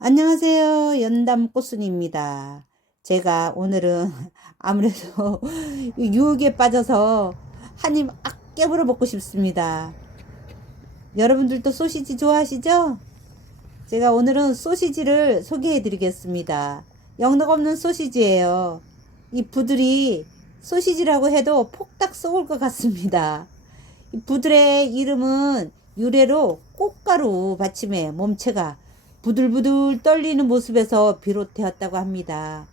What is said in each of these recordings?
안녕하세요. 연담 꽃순이입니다. 제가 오늘은 아무래도 유혹에 빠져서 한입 깨물어 먹고 싶습니다. 여러분들도 소시지 좋아하시죠? 제가 오늘은 소시지를 소개해 드리겠습니다. 영락 없는 소시지예요. 이 부들이 소시지라고 해도 폭닥 쏘을 것 같습니다. 이 부들의 이름은 유래로 꽃가루 받침에 몸체가 부들부들 떨리는 모습에서 비롯되었다고 합니다.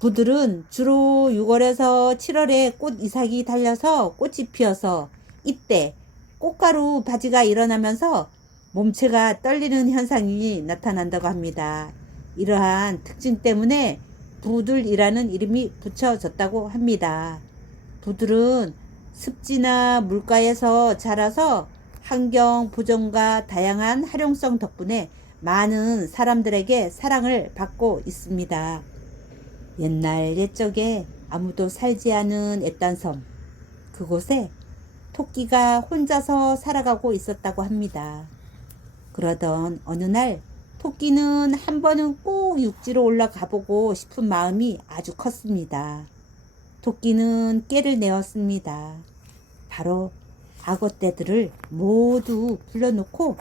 부들은 주로 6월에서 7월에 꽃 이삭이 달려서 꽃이 피어서 이때 꽃가루 바지가 일어나면서 몸체가 떨리는 현상이 나타난다고 합니다. 이러한 특징 때문에 부들이라는 이름이 붙여졌다고 합니다. 부들은 습지나 물가에서 자라서 환경 보존과 다양한 활용성 덕분에 많은 사람들에게 사랑을 받고 있습니다. 옛날 옛적에 아무도 살지 않은 애딴 섬, 그곳에 토끼가 혼자서 살아가고 있었다고 합니다. 그러던 어느 날 토끼는 한 번은 꼭 육지로 올라가 보고 싶은 마음이 아주 컸습니다. 토끼는 꾀를 내었습니다. 바로 악어떼들을 모두 불러놓고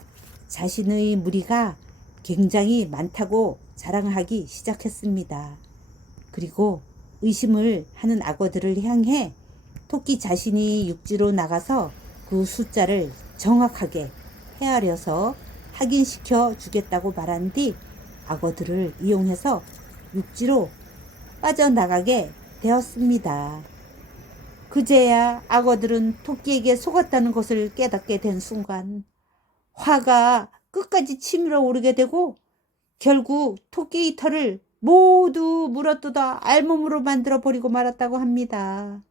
자신의 무리가 굉장히 많다고 자랑하기 시작했습니다. 그리고 의심을 하는 악어들을 향해 토끼 자신이 육지로 나가서 그 숫자를 정확하게 헤아려서 확인시켜 주겠다고 말한 뒤 악어들을 이용해서 육지로 빠져나가게 되었습니다. 그제야 악어들은 토끼에게 속았다는 것을 깨닫게 된 순간 화가 끝까지 치밀어 오르게 되고 결국 토끼의 털을 모두 물어뜯어 알몸으로 만들어 버리고 말았다고 합니다.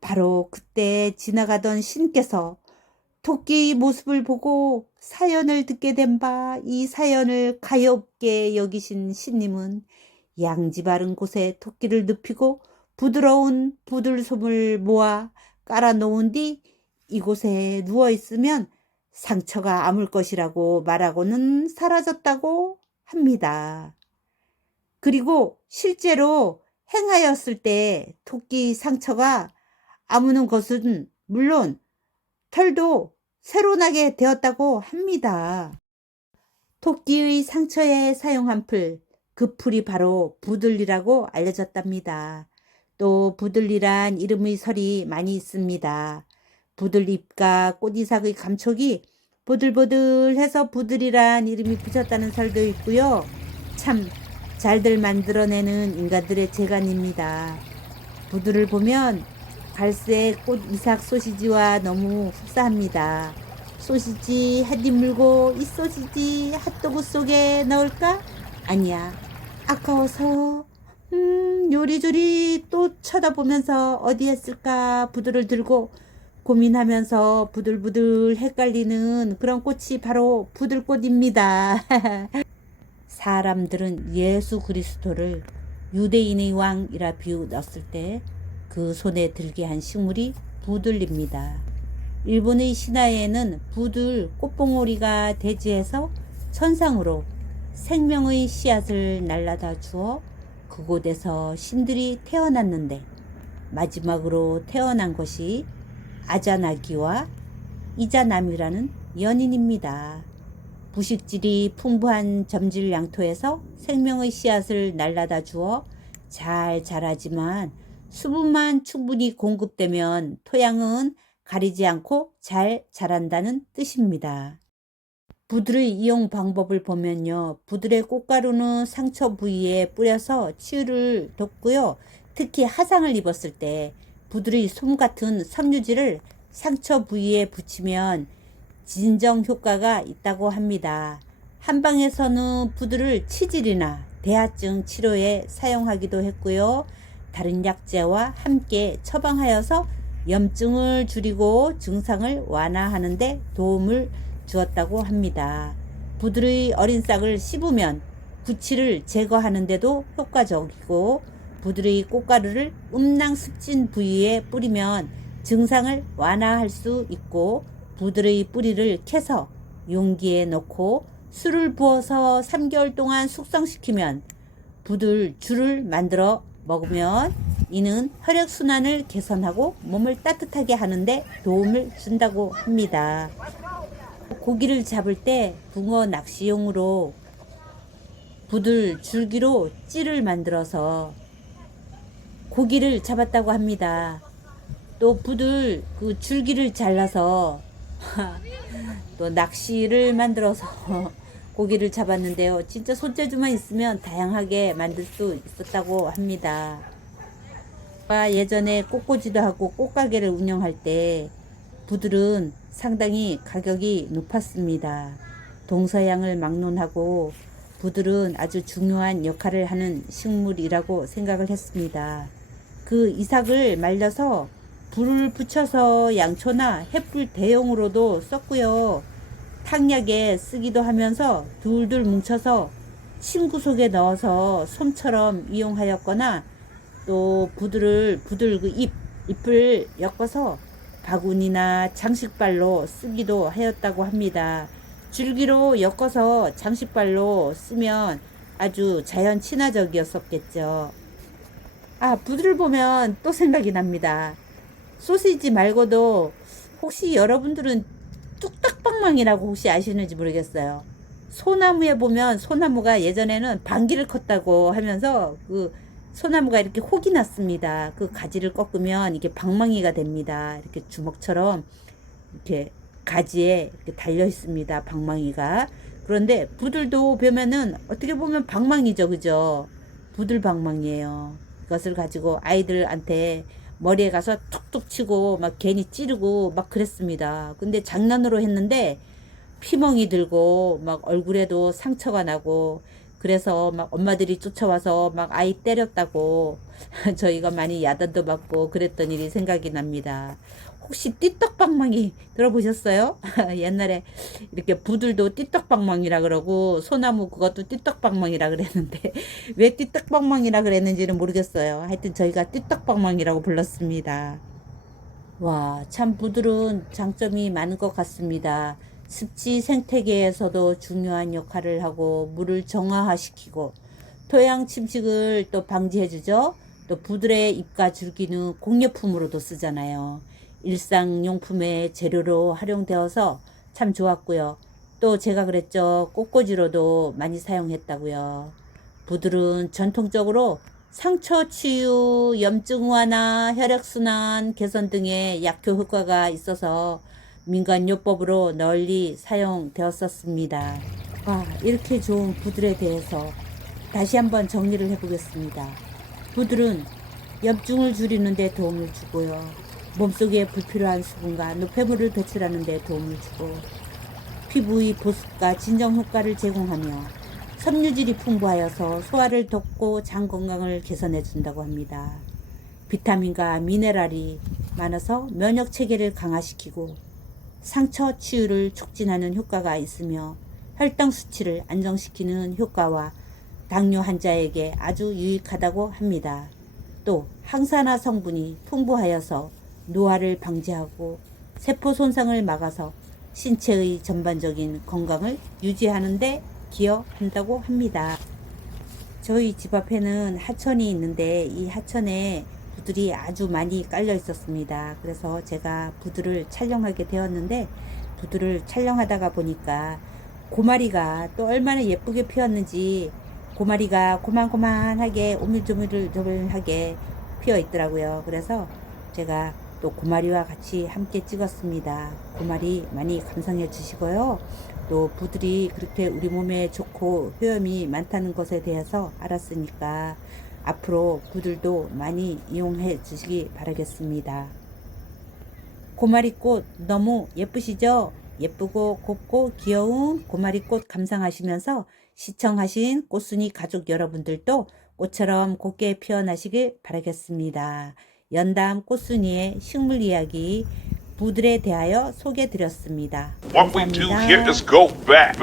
바로 그때 지나가던 신께서 토끼의 모습을 보고 사연을 듣게 된 바 이 사연을 가엾게 여기신 신님은 양지 바른 곳에 토끼를 눕히고 부드러운 부들솜을 모아 깔아 놓은 뒤 이곳에 누워 있으면 상처가 아물 것이라고 말하고는 사라졌다고 합니다. 그리고 실제로 행하였을 때 토끼 상처가 아무는 것은 물론 털도 새로 나게 되었다고 합니다. 토끼의 상처에 사용한 풀, 그 풀이 바로 부들리라고 알려졌답니다. 또 부들리란 이름의 설이 많이 있습니다. 부들잎과 꽃이삭의 감촉이 보들보들해서 부들이란 이름이 붙였다는 설도 있고요. 참 잘들 만들어내는 인간들의 재간입니다. 부들을 보면 갈색 꽃 이삭 소시지와 너무 흡사합니다. 소시지 한 입 물고 이 소시지 핫도그 속에 넣을까? 아니야. 아까워서 요리조리 또 쳐다보면서 어디 했을까 부들을 들고 고민하면서 부들부들 헷갈리는 그런 꽃이 바로 부들꽃입니다. 사람들은 예수 그리스도를 유대인의 왕이라 비웃었을 때 그 손에 들게 한 식물이 부들입니다. 일본의 신화에는 부들 꽃봉오리가 대지에서 천상으로 생명의 씨앗을 날라다 주어 그곳에서 신들이 태어났는데 마지막으로 태어난 것이 아자나기와 이자나미라는 연인입니다. 부식질이 풍부한 점질 양토에서 생명의 씨앗을 날라다 주어 잘 자라지만 수분만 충분히 공급되면 토양은 가리지 않고 잘 자란다는 뜻입니다. 부들의 이용 방법을 보면요. 부들의 꽃가루는 상처 부위에 뿌려서 치유를 돕고요. 특히 하상을 입었을 때 부들의 솜 같은 섬유질을 상처 부위에 붙이면 진정 효과가 있다고 합니다. 한방에서는 부들을 치질이나 대하증 치료에 사용하기도 했고요. 다른 약재와 함께 처방하여서 염증을 줄이고 증상을 완화하는 데 도움을 주었다고 합니다. 부들의 어린 싹을 씹으면 구취를 제거하는 데도 효과적이고 부들의 꽃가루를 음낭 습진 부위에 뿌리면 증상을 완화할 수 있고 부들의 뿌리를 캐서 용기에 넣고 술을 부어서 3개월 동안 숙성시키면 부들 줄을 만들어 먹으면 이는 혈액순환을 개선하고 몸을 따뜻하게 하는데 도움을 준다고 합니다. 고기를 잡을 때 붕어 낚시용으로 부들 줄기로 찌를 만들어서 고기를 잡았다고 합니다. 또 부들 그 줄기를 잘라서 또 낚시를 만들어서 고기를 잡았는데요. 진짜 손재주만 있으면 다양하게 만들 수 있었다고 합니다. 예전에 꽃꽂이도 하고 꽃가게를 운영할 때 부들은 상당히 가격이 높았습니다. 동서양을 막론하고 부들은 아주 중요한 역할을 하는 식물이라고 생각을 했습니다. 그 이삭을 말려서 불을 붙여서 양초나 햇불 대용으로도 썼고요. 탕약에 쓰기도 하면서 둘둘 뭉쳐서 침구 속에 넣어서 솜처럼 이용하였거나 또 부들 그 잎을 엮어서 바구니나 장식발로 쓰기도 하였다고 합니다. 줄기로 엮어서 장식발로 쓰면 아주 자연 친화적이었었겠죠. 부들을 보면 또 생각이 납니다. 소시지 말고도 혹시 여러분들은 뚝딱방망이라고 혹시 아시는지 모르겠어요. 소나무에 보면 소나무가 예전에는 반기를 컸다고 하면서 그 소나무가 이렇게 혹이 났습니다. 그 가지를 꺾으면 이게 방망이가 됩니다. 이렇게 주먹처럼 이렇게 가지에 이렇게 달려 있습니다. 방망이가. 그런데 부들도 보면은 어떻게 보면 방망이죠, 그죠? 부들 방망이에요. 이것을 가지고 아이들한테 머리에 가서 툭툭 치고 막 괜히 찌르고 막 그랬습니다. 근데 장난으로 했는데 피멍이 들고 막 얼굴에도 상처가 나고 그래서 막 엄마들이 쫓아와서 막 아이 때렸다고 저희가 많이 야단도 받고 그랬던 일이 생각이 납니다. 혹시 띠떡방망이 들어보셨어요? 옛날에 이렇게 부들도 띠떡방망이라 그러고 소나무 그것도 띠떡방망이라 그랬는데 왜 띠떡방망이라 그랬는지는 모르겠어요. 하여튼 저희가 띠떡방망이라고 불렀습니다. 와, 참 부들은 장점이 많은 것 같습니다. 습지 생태계에서도 중요한 역할을 하고 물을 정화시키고 토양 침식을 또 방지해주죠. 또 부들의 잎과 줄기는 공예품으로도 쓰잖아요. 일상용품의 재료로 활용되어서 참 좋았고요. 또 제가 그랬죠. 꽃꽂이로도 많이 사용했다고요. 부들은 전통적으로 상처 치유, 염증 완화, 혈액순환 개선 등의 약효 효과가 있어서 민간요법으로 널리 사용되었었습니다. 이렇게 좋은 부들에 대해서 다시 한번 정리를 해보겠습니다. 부들은 염증을 줄이는 데 도움을 주고요. 몸속에 불필요한 수분과 노폐물을 배출하는 데 도움을 주고 피부의 보습과 진정 효과를 제공하며 섬유질이 풍부하여서 소화를 돕고 장 건강을 개선해 준다고 합니다. 비타민과 미네랄이 많아서 면역 체계를 강화시키고 상처 치유를 촉진하는 효과가 있으며 혈당 수치를 안정시키는 효과와 당뇨 환자에게 아주 유익하다고 합니다. 또 항산화 성분이 풍부하여서 노화를 방지하고 세포 손상을 막아서 신체의 전반적인 건강을 유지하는 데 기여한다고 합니다. 저희 집 앞에는 하천이 있는데 이 하천에 부들이 아주 많이 깔려 있었습니다. 그래서 제가 부들을 촬영하게 되었는데 부들을 촬영하다가 보니까 고마리가 또 얼마나 예쁘게 피었는지 고마리가 고만고만하게 오밀조밀하게 피어 있더라고요. 그래서 제가 또 고마리와 같이 함께 찍었습니다. 고마리 많이 감상해 주시고요. 또 부들이 그렇게 우리 몸에 좋고 효염이 많다는 것에 대해서 알았으니까 앞으로 부들도 많이 이용해 주시기 바라겠습니다. 고마리꽃 너무 예쁘시죠? 예쁘고 곱고 귀여운 고마리꽃 감상하시면서 시청하신 꽃순이 가족 여러분들도 꽃처럼 곱게 피어나시길 바라겠습니다. 연담 꽃순이의 식물 이야기 부들에 대하여 소개해 드렸습니다. What we do here is go back.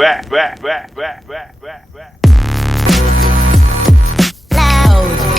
Loud.